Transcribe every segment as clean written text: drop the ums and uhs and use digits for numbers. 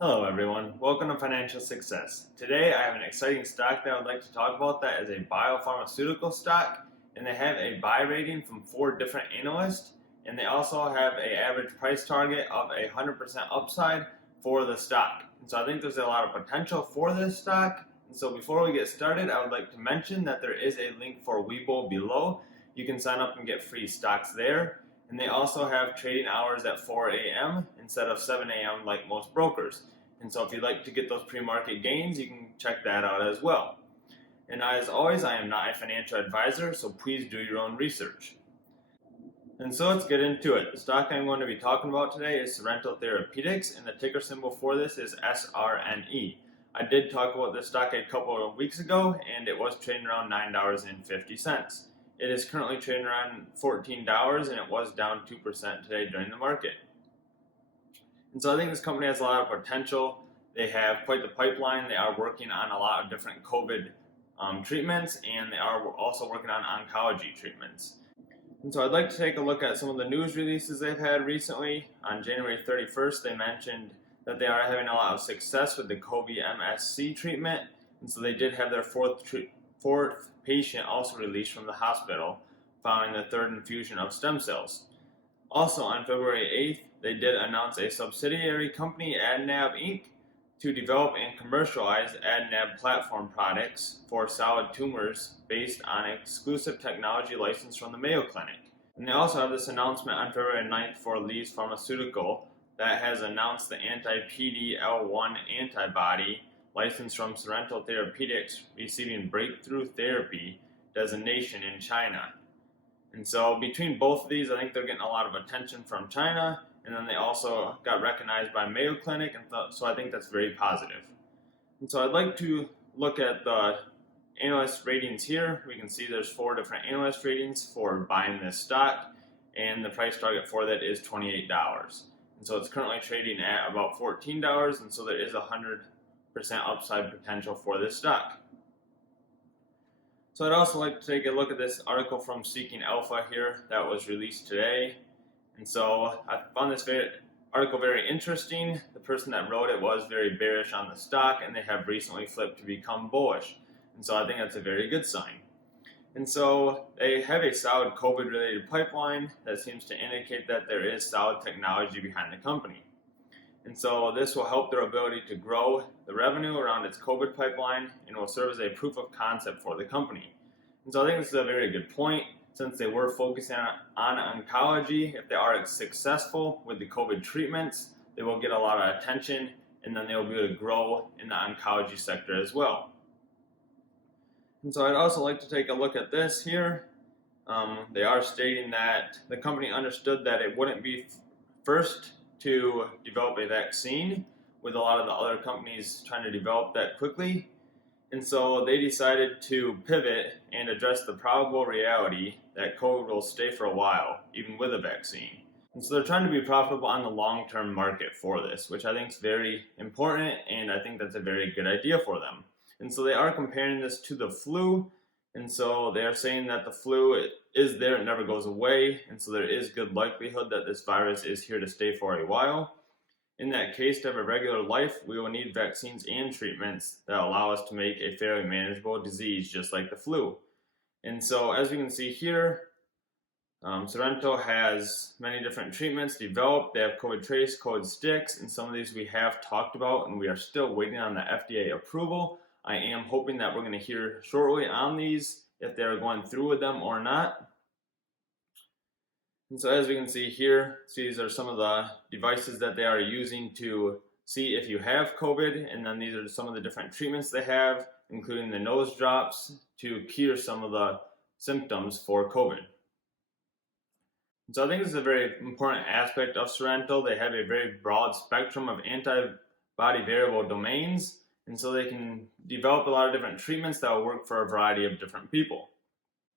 Hello everyone, welcome to Financial Success. Today I have an exciting stock that I would like to talk about that is a biopharmaceutical stock, and they have a buy rating from 4 different analysts, and they also have an average price target of 100% upside for the stock. And so I think there's a lot of potential for this stock. And so before we get started, I would like to mention that there is a link for Webull below. You can sign up and get free stocks there. And they also have trading hours at 4 a.m. instead of 7 a.m. like most brokers. And so if you'd like to get those pre-market gains, you can check that out as well. And as always, I am not a financial advisor, so please do your own research. And so let's get into it. The stock I'm going to be talking about today is Sorrento Therapeutics, and the ticker symbol for this is SRNE. I did talk about this stock a couple of weeks ago, and it was trading around $9.50. It is currently trading around $14, and it was down 2% today during the market. And so I think this company has a lot of potential. They have quite the pipeline. They are working on a lot of different COVID treatments, and they are also working on oncology treatments. And so I'd like to take a look at some of the news releases they've had recently. On January 31st, they mentioned that they are having a lot of success with the COVID-MSC treatment. And so they did have their fourth patient also released from the hospital following the third infusion of stem cells. Also on February 8th, they did announce a subsidiary company, AdNab Inc., to develop and commercialize AdNab platform products for solid tumors based on exclusive technology licensed from the Mayo Clinic. And they also have this announcement on February 9th for Lee's Pharmaceutical that has announced the anti-PD-L1 antibody licensed from Sorrento Therapeutics receiving breakthrough therapy designation in China. And so between both of these, I think they're getting a lot of attention from China, and then they also got recognized by Mayo Clinic, and so I think that's very positive. And so I'd like to look at the analyst ratings here. We can see there's 4 different analyst ratings for buying this stock, and the price target for that is $28. And so it's currently trading at about $14, and so there is 100% upside potential for this stock. So I'd also like to take a look at this article from Seeking Alpha here that was released today. And so I found this article very interesting. The person that wrote it was very bearish on the stock, and they have recently flipped to become bullish. And so I think that's a very good sign. And so they have a solid COVID-related pipeline that seems to indicate that there is solid technology behind the company. And so this will help their ability to grow the revenue around its COVID pipeline and will serve as a proof of concept for the company. And so I think this is a very good point. Since they were focusing on oncology, if they are successful with the COVID treatments, they will get a lot of attention, and then they will be able to grow in the oncology sector as well. And so I'd also like to take a look at this here. They are stating that the company understood that it wouldn't be first to develop a vaccine, with a lot of the other companies trying to develop that quickly. And so they decided to pivot and address the probable reality that COVID will stay for a while, even with a vaccine. And so they're trying to be profitable on the long-term market for this, which I think is very important, and I think that's a very good idea for them. And so they are comparing this to the flu, and so they are saying that the flu is there, it never goes away, and so there is good likelihood that this virus is here to stay for a while. In that case, to have a regular life, we will need vaccines and treatments that allow us to make a fairly manageable disease just like the flu. And so as we can see here, Sorrento has many different treatments developed. They have COVID Trace, COVID Sticks, and some of these we have talked about, and we are still waiting on the FDA approval. I am hoping that we're going to hear shortly on these, if they're going through with them or not. And so as we can see here, these are some of the devices that they are using to see if you have COVID, and then these are some of the different treatments they have, including the nose drops to cure some of the symptoms for COVID. And so I think this is a very important aspect of Sorrento. They have a very broad spectrum of antibody variable domains, and so they can develop a lot of different treatments that will work for a variety of different people.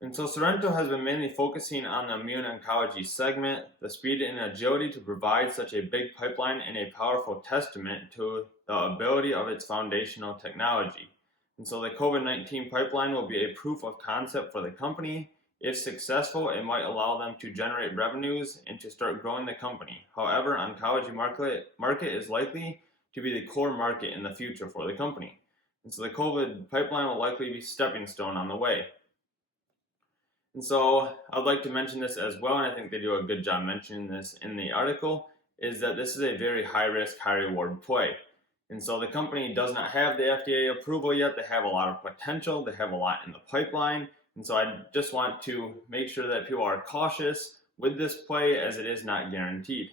And so Sorrento has been mainly focusing on the immune oncology segment. The speed and agility to provide such a big pipeline and a powerful testament to the ability of its foundational technology. And so the COVID-19 pipeline will be a proof of concept for the company. If successful, it might allow them to generate revenues and to start growing the company. However, oncology market is likely to be the core market in the future for the company. And so the COVID pipeline will likely be a stepping stone on the way. And so I'd like to mention this as well, and I think they do a good job mentioning this in the article, is that this is a very high risk, high reward play. And so the company does not have the FDA approval yet. They have a lot of potential. They have a lot in the pipeline. And so I just want to make sure that people are cautious with this play, as it is not guaranteed.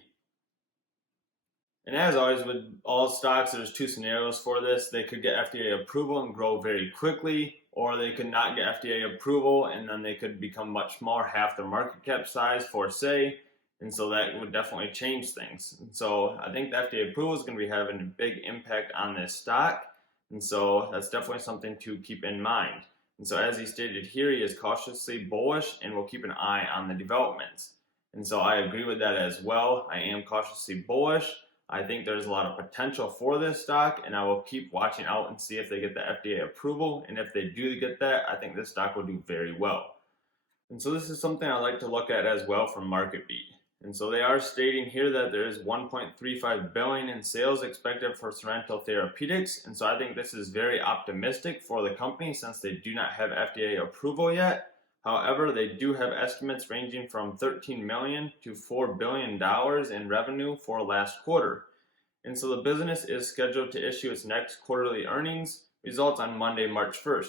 And as always with all stocks, there's two scenarios for this. They could get FDA approval and grow very quickly, or they could not get FDA approval and then they could become much smaller, half their market cap size for say, and so that would definitely change things. And so I think the FDA approval is going to be having a big impact on this stock, and so that's definitely something to keep in mind. And so as he stated here, he is cautiously bullish and will keep an eye on the developments. And so I agree with that as well. I am cautiously bullish. I think there's a lot of potential for this stock, and I will keep watching out and see if they get the FDA approval. And if they do get that, I think this stock will do very well. And so this is something I like to look at as well from MarketBeat. And so they are stating here that there is $1.35 billion in sales expected for Sorrento Therapeutics. And so I think this is very optimistic for the company since they do not have FDA approval yet. However, they do have estimates ranging from $13 million to $4 billion in revenue for last quarter. And so the business is scheduled to issue its next quarterly earnings results on Monday, March 1st.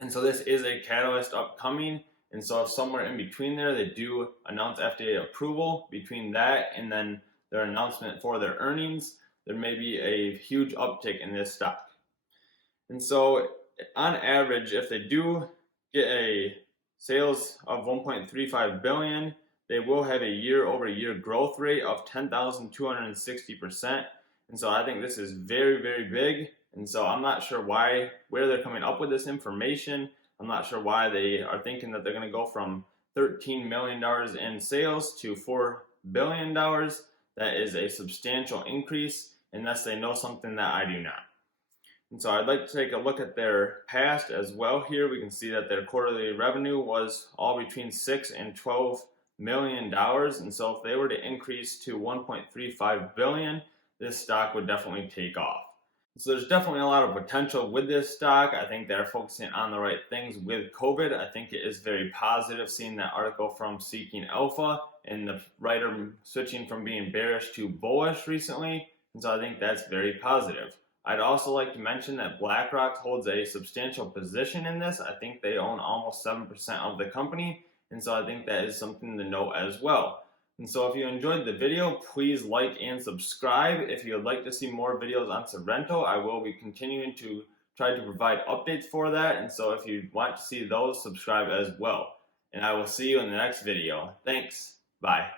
And so this is a catalyst upcoming. And so if somewhere in between there they do announce FDA approval, between that and then their announcement for their earnings, there may be a huge uptick in this stock. And so on average, if they do get a sales of $1.35 billion, they will have a year-over-year growth rate of 10,260%. And so I think this is very, very big. And so I'm not sure where they're coming up with this information. I'm not sure why they are thinking that they're going to go from $13 million in sales to $4 billion. That is a substantial increase, unless they know something that I do not. And so I'd like to take a look at their past as well here. We can see that their quarterly revenue was all between $6 and $12 million. And so if they were to increase to $1.35 billion, this stock would definitely take off. So there's definitely a lot of potential with this stock. I think they're focusing on the right things with COVID. I think it is very positive seeing that article from Seeking Alpha and the writer switching from being bearish to bullish recently. And so I think that's very positive. I'd also like to mention that BlackRock holds a substantial position in this. I think they own almost 7% of the company, and so I think that is something to note as well. And so if you enjoyed the video, please like and subscribe. If you would like to see more videos on Sorrento, I will be continuing to try to provide updates for that. And so if you want to see those, subscribe as well. And I will see you in the next video. Thanks. Bye.